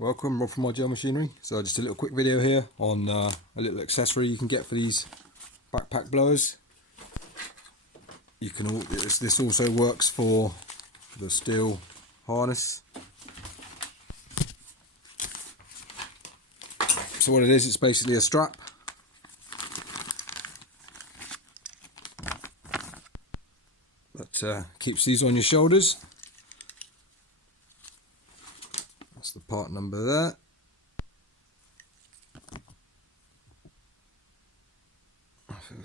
Welcome, Rob from My Gel Machinery. So just a little quick video here on a little accessory you can get for these backpack blowers. You can this also works for the Stihl harness. So what it is, it's basically a strap. That keeps these on your shoulders. That's the part number there.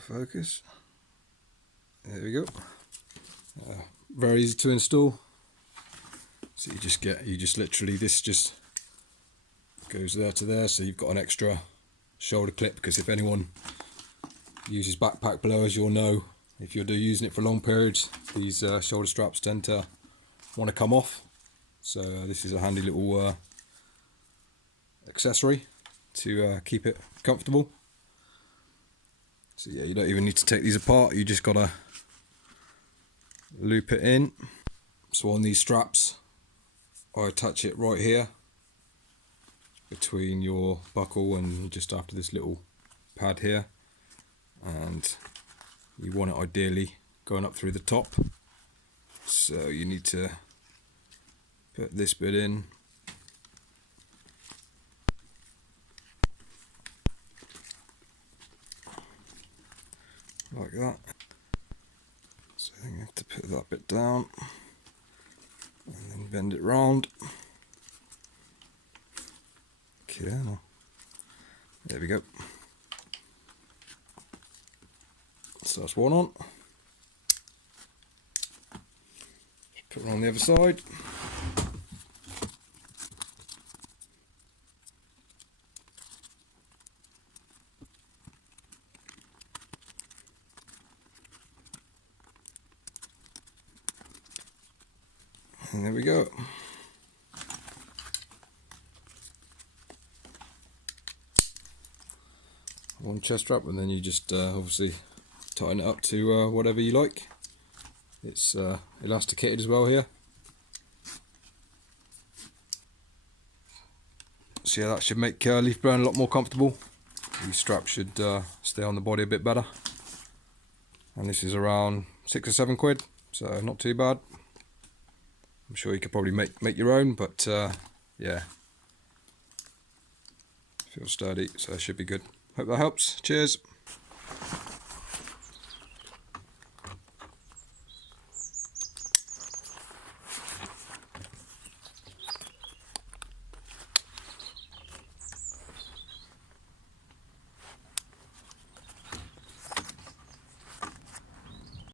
Focus. There we go. Very easy to install. So you just literally, this just goes there to there. So you've got an extra shoulder clip, because if anyone uses backpack blowers, you'll know if you're using it for long periods, these shoulder straps tend to want to come off. So this is a handy little accessory to keep it comfortable. So yeah, you don't even need to take these apart, you just gotta loop it in. So on these straps, I attach it right here between your buckle and just after this little pad here, and you want it ideally going up through the top. So you need to put this bit in, like that. So you have to put that bit down and then bend it round. Okay, there we go. So that's one on. Just put it on the other side. And there we go. One chest strap, and then you just obviously tighten it up to whatever you like. It's elasticated as well here. So yeah, that should make leaf blowing a lot more comfortable. These straps should stay on the body a bit better. And this is around £6 or £7, so not too bad. I'm sure you could probably make your own, but yeah, feels sturdy, so it should be good. Hope that helps. Cheers.